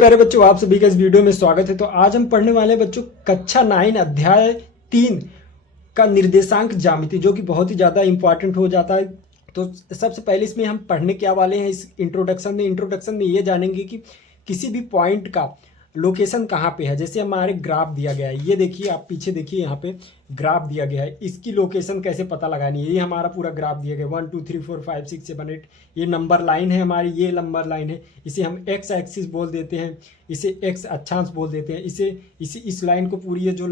प्यारे बच्चों, आप सभी का इस वीडियो में स्वागत है। तो आज हम पढ़ने वाले हैं बच्चों कक्षा 9 अध्याय 3 का निर्देशांक ज्यामिति, जो कि बहुत ही ज़्यादा इंपॉर्टेंट हो जाता है। तो सबसे पहले इसमें हम पढ़ने क्या वाले हैं, इस इंट्रोडक्शन में ये जानेंगे कि किसी भी पॉइंट का लोकेशन कहाँ पे है। जैसे हमारे ग्राफ दिया गया है, ये देखिए, आप पीछे देखिए, यहाँ पे ग्राफ दिया गया है, इसकी लोकेशन कैसे पता लगानी है। ये हमारा पूरा ग्राफ दिया गया है, 1 2 3 4 5 6 7 8, ये नंबर लाइन है हमारी, ये नंबर लाइन है। इसे हम एक्स एक्सिस बोल देते हैं, इसे एक्स अक्षांश बोल देते हैं। इस लाइन को पूरी, ये जो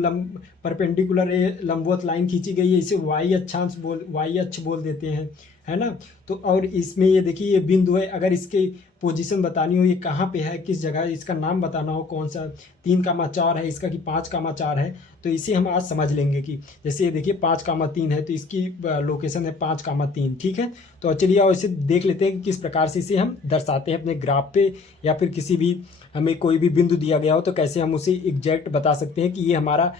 परपेंडिकुलर लंबवत लाइन खींची गई है, इसे वाई अक्ष बोल देते हैं, है ना। तो और इसमें ये देखिए, ये बिंदु है, अगर इसके पोजीशन बतानी हो, ये कहाँ पे है, किस जगह, इसका नाम बताना हो, कौन सा 3,4 है इसका कि 5,4 है, तो इसे हम आज समझ लेंगे कि जैसे ये देखिए 5,3 है, तो इसकी लोकेशन है 5,3। ठीक है, तो चलिए और इसे देख लेते हैं कि किस प्रकार से इसे हम दर्शाते हैं अपने ग्राफ पे, या फिर किसी भी हमें कोई भी बिंदु दिया गया हो तो कैसे हम उसे एग्जैक्ट बता सकते हैं कि ये हमारा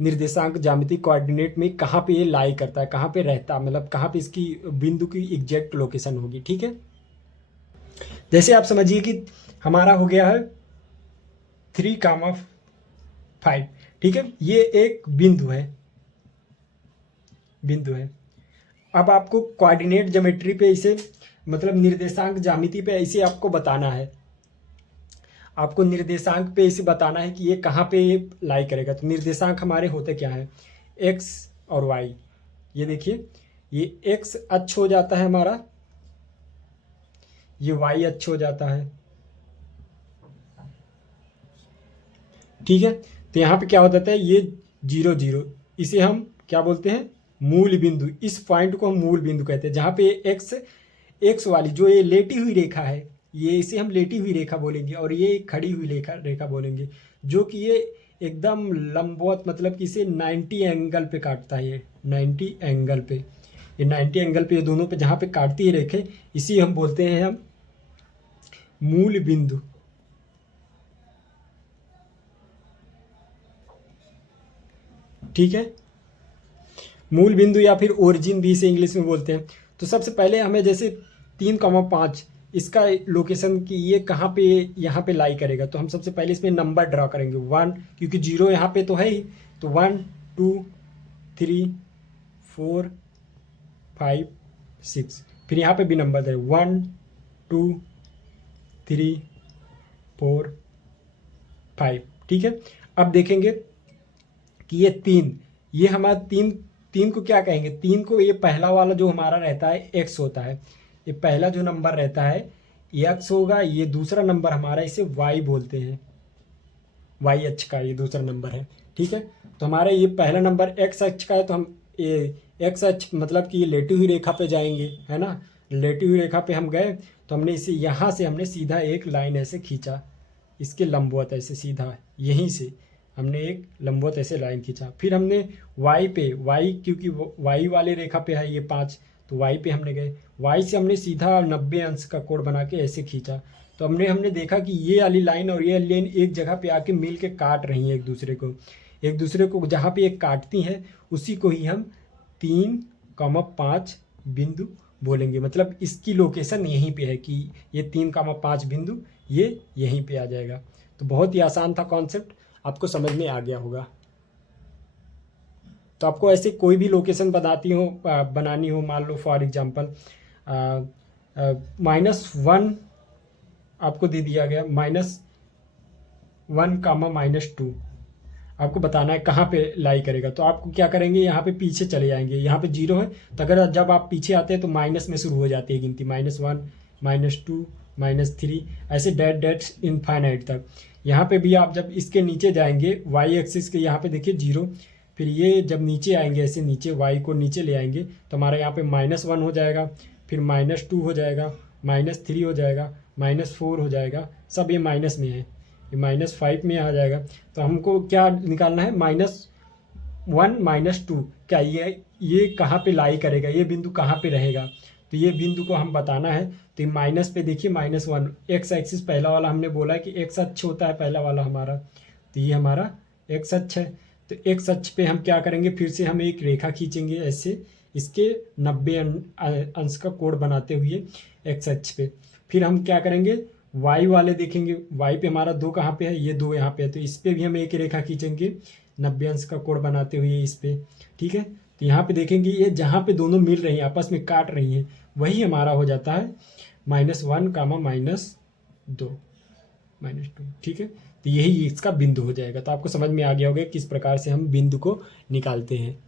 निर्देशांक ज्यामिति कोऑर्डिनेट में कहाँ पे ये लाई करता है, कहाँ पे रहता है, मतलब कहाँ पे इसकी बिंदु की एग्जैक्ट लोकेशन होगी। ठीक है, जैसे आप समझिए कि हमारा हो गया है 3,5। ठीक है, ये एक बिंदु है। अब आपको कोऑर्डिनेट ज्योमेट्री पे इसे, मतलब निर्देशांक ज्यामिति पे इसे आपको बताना है, आपको निर्देशांक पे इसे बताना है कि ये कहाँ पे ये लाई करेगा। तो निर्देशांक हमारे होते क्या है, एक्स और वाई। ये देखिए, ये एक्स अक्ष हो जाता है हमारा, ये वाई अक्ष हो जाता है। ठीक है, तो यहाँ पे क्या हो जाता है, ये 0 0, इसे हम क्या बोलते हैं, मूल बिंदु। इस पॉइंट को हम मूल बिंदु कहते हैं, जहाँ पे एक्स वाली जो ये लेटी हुई रेखा है, ये इसे हम लेटी हुई रेखा बोलेंगे, और ये खड़ी हुई रेखा बोलेंगे, जो कि ये एकदम लंबवत, मतलब कि इसे 90 एंगल पे काटता है। ये 90 एंगल पे, ये दोनों पे जहाँ पे काटती है रेखे, इसी हम बोलते हैं हम मूल बिंदु। ठीक है, मूल बिंदु या फिर ओरिजिन भी इसे इंग्लिश में बोलते हैं। तो सबसे पहले हमें जैसे 3,5 इसका लोकेशन की ये कहाँ पे, यहाँ पे लाई करेगा, तो हम सबसे पहले इसमें नंबर ड्रा करेंगे 1, क्योंकि 0 यहाँ पे तो है ही। तो 1 2 3 4 5 6, फिर यहाँ पे भी नंबर दे 1 2 3 4 5। ठीक है, अब देखेंगे कि ये 3, ये हमारा तीन को क्या कहेंगे, 3 को ये पहला वाला जो हमारा रहता है एक्स होता है, ये पहला जो नंबर रहता है एक्स होगा। ये दूसरा नंबर हमारा, इसे वाई बोलते हैं, वाई अक्ष का ये दूसरा नंबर है। ठीक है, तो हमारा ये पहला नंबर एक्स अक्ष का है, तो हम ये एक्स अक्ष मतलब कि ये लेटी हुई रेखा पे जाएंगे, है ना। लेटी हुई रेखा पे हम गए, तो हमने इसे यहाँ से हमने सीधा एक लाइन ऐसे खींचा, इसके लंबवत ऐसे सीधा, यहीं से हमने एक लंबवत ऐसे लाइन खींचा। फिर हमने वाई क्योंकि वाई वाले रेखा पे है ये 5, तो वाई पे हमने गए, वाई से हमने सीधा 90 अंश का कोण बना के ऐसे खींचा। तो हमने देखा कि ये वाली लाइन और ये वाली लाइन एक जगह पे आके मिल के काट रही हैं एक दूसरे को जहाँ पे एक काटती हैं, उसी को ही हम 3,5 बिंदु बोलेंगे। मतलब इसकी लोकेशन यहीं पे है कि ये 3,5 बिंदु ये यहीं पे आ जाएगा। तो बहुत ही आसान था कॉन्सेप्ट, आपको समझ में आ गया होगा। तो आपको ऐसे कोई भी लोकेशन बनानी हो, मान लो फॉर एग्जांपल -1 आपको दे दिया गया, -1 -2 आपको बताना है कहाँ पे लाई करेगा। तो आपको क्या करेंगे, यहाँ पे पीछे चले जाएंगे, यहाँ पे 0 है, तो अगर जब आप पीछे आते हैं तो माइनस में शुरू हो जाती है गिनती, -1 -2 -3, ऐसे डेट्स इनफाइनाइट तक। यहाँ पे भी आप जब इसके नीचे जाएंगे, वाई एक्सिस के यहाँ पे देखिए 0, फिर ये जब नीचे आएंगे, ऐसे नीचे वाई को नीचे ले आएंगे, तो हमारा यहाँ पे -1 हो जाएगा, फिर -2 हो जाएगा, -3 हो जाएगा, -4 हो जाएगा, सब ये माइनस में है, ये -5 में आ जाएगा। तो हमको क्या निकालना है, -1 -2, क्या ये कहाँ पे लाई करेगा, ये बिंदु कहाँ पे रहेगा, तो ये बिंदु को हम बताना है। तो माइनस पे देखिए -1, एक्स एक्सिस पहला वाला हमने बोला है कि एक्स अक्ष होता है पहला वाला हमारा, तो ये हमारा एक्स अक्ष है। तो एक्स अक्ष पे हम क्या करेंगे, फिर से हम एक रेखा खींचेंगे ऐसे, इसके 90 अंश का कोण बनाते हुए एक्स अक्ष पे। फिर हम क्या करेंगे, वाई वाले देखेंगे, वाई पे हमारा 2 कहाँ पे है, ये 2 यहाँ पे है, तो इस पे भी हम एक रेखा खींचेंगे 90 अंश का कोण बनाते हुए इस पे। ठीक है, तो यहाँ पे देखेंगे ये जहाँ पे दोनों मिल रही हैं, आपस में काट रही हैं, वही हमारा हो जाता है -1, -2, -2। ठीक है, तो यही इसका बिंदु हो जाएगा। तो आपको समझ में आ गया होगा किस प्रकार से हम बिंदु को निकालते हैं।